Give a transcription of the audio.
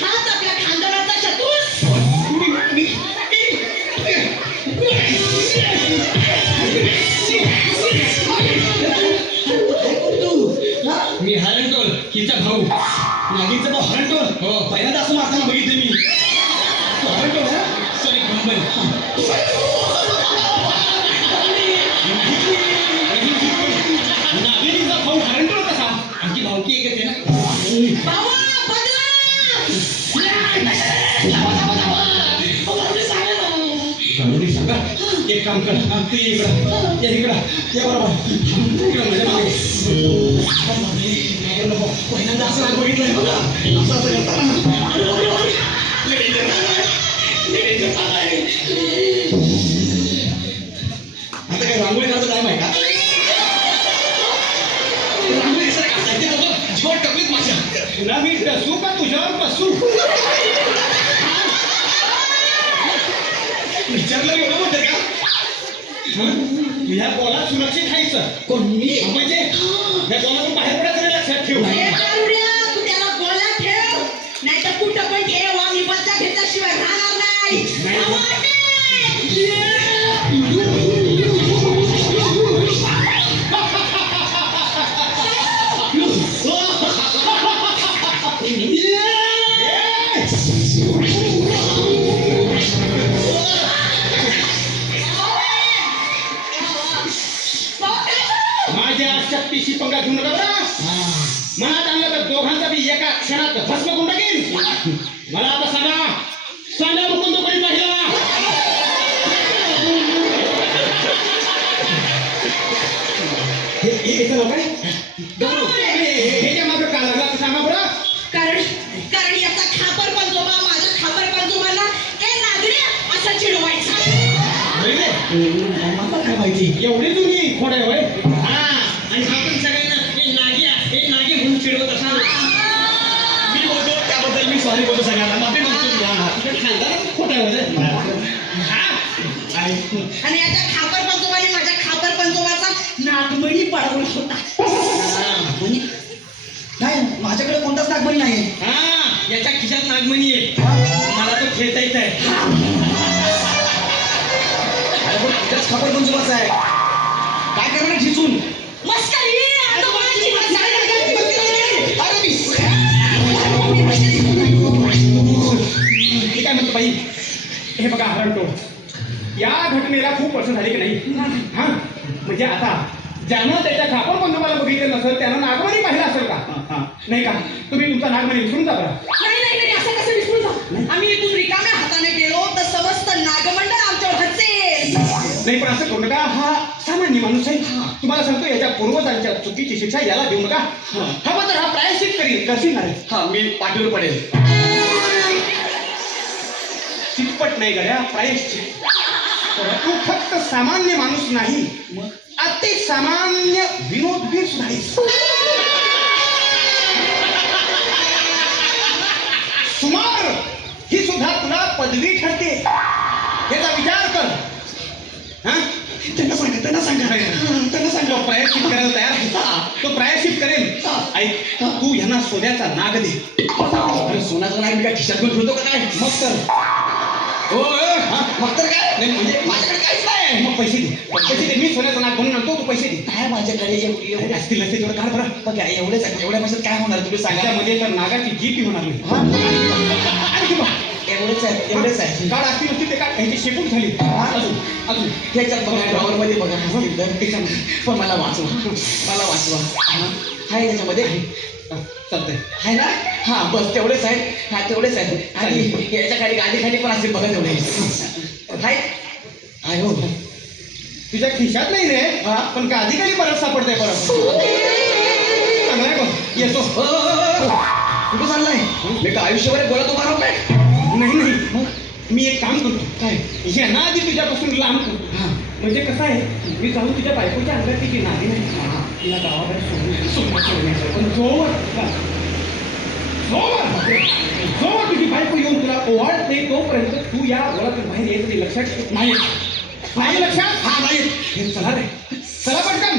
हाच आपल्या खानदानाचा शत्रू. मी हरणटोल हिचा भाऊ. नागीचा भाऊ हरणटोल. हो. पहिल्यांदा असं मारताना बघितलं मी. हरणटोल हा? सॉरी कंबल. नागीचा भाऊ हरणटोल कसा? आमची भावकी एकच आहे ना. बाबा बदला. सांगा एक काम कर. तू ये इकडं. ये इकडं. ये बरोबर. इकडं माझ्या मागे. पहिल्यांदा असं बघितलंय बघा. असं करताना आता काय रांगोळी करायचं काय माहिती का? रांगोळी कसं काढताय ते बघ. जीवावर टकलीत माझ्या. तुला मी डसू का तुझ्यावर बसू? विचारलं एवढं म्हणते का? ह्या बॉला सुरक्षित खायचं कोण मी? म्हणजे या बॉलातून बाहेर पडायचं नाही, लक्षात ठेव. ए कारुड्या, तू त्याला बोला ठेव. नाहीतर कुठं पण ठेव. आम्ही बच्चा घेतल्याशिवाय राहणार नाही. माझ्या शक्तीशी पंगा घेऊ नका बरं. मनात आणलं तर दोघांचा बी एका क्षणात भस्म करून टाकेल. मला आता सांगा मुकुंद कोणी पाहिला? याचं नाव काय? ह्याच्या मागं का लागला तर सांगा बरं. कारण याचा खापर पंजोबा माझ्या खापर पंजोबाला ए नागड्या असं चिडवायचा. मला काय माहिती? एवढी जुनी खोड आहे होय. आणि आपण सगळ्यांना हे नागी म्हणून चिडवत असा. मी बोलतो त्याबद्दल मी सॉरी बोलतो सगळ्यांना. माफी मागतो मी. तिकडे खानदारात खोट आहे होय. आणि याच्या खापर पंजोबाने माझ्या खापर पंजोबाचा नागमणी पळवला होता. नाही माझ्याकडे कोणताच नागमणी नाही. याच्या खिशात नागमणी आहे. मला तो खेळता येत आहे. त्याच खबर पण जुबाचा आहे. काय करणार ठिचून? मस्करी आजोबाची मस्करी. मी काय म्हणतो बाई, हे बघा हरणटोळ, या घटनेला खूप वर्ष झाली की नाही? हा म्हणजे आता ज्यानं त्याच्या खापर बंधुबाला बघितलं नसेल त्यानं नागमणी पाहिलं असेल का? नाही का? तुम्ही तुमचा नागमणी विसरून जा बरं. नाही असं कसं विसरून जा. आम्ही इथून रिकाम्या हाताने गेलो तर समस्त नागमंडळ आमच्यावर हसेल. नाही पण असं करू नका. हा सामान्य माणूस आहे. तुम्हाला सांगतो याच्या पूर्वजांच्या चुकीची शिक्षा याला देऊ नका. हवं तर हा प्रायश्चित करील. कशी नाही? हा मी पाठीवर पडेल. चितपट नाही गड्या, प्रायश्चित. तू फक्त सामान्य माणूस नाही, अति सामान्य विनोदवीर सुद्धा आहेस. सुमार ही सुद्धा तुला पदवी ठरते. याचा विचार कर. त्यांना सांगा. तो प्रायश्चित करायला तयार आहे. तो प्रायश्चित करेल. ऐक, तू यांना सोन्याचा नाग दे. सोन्याचा नाग मी काय खिशात घेऊन ठेवतो का काय? मग तर हो मग तर काय? नाही म्हणजे माझ्याकडे काहीच नाही. मग पैसे दे. मी सोन्याचा नाग बनवून आणतो. तू पैसे दे. काय माझ्याकडे एवढे असतील नसतील तेवढं काढ बरं. बघा एवढ्या पैशात काय होणार तुम्ही सांगा. त्यामध्ये तर नागाची जीप होणार नाही. आणखी बघ. एवढेच आहे. काढ असतील नसतील ते काढ. ह्याची शेपूट झाली. अजून ह्याच्यात बघा ड्रॉवर मध्ये बघा पण मला वाचवा. आहे त्याच्यामध्ये चालतंय. आहे ना? हा बस तेवढेच आहेत. हा तेवढेच आहेत. आणि याच्या खाली गाडी खाली पण असतील बघा तेवढे आहे. हो तुझ्या खिशात नाही रे. पण गादी खाली परत सापडतंय परत. चांगला आहे बघ. येतो. कुठं चाललाय? मी का आयुष्यभर बोलत उभा राहू काय? नाही मी एक काम करतो. काय? यांना आधी तुझ्यापासून लांब करतो. म्हणजे कसं आहे, मी जाऊन तुझ्या बायकोच्या अंगात तिची नादी नाही. तिला गावाकडे सोडण्याचं. पण जोवर तुझी बायको येऊन तुला ओवाळते तोपर्यंत तू या घरातून बाहेर येत नाही. लक्षात ठेव. नाही लक्षात? हा नाही. चला रे, चला पटकन.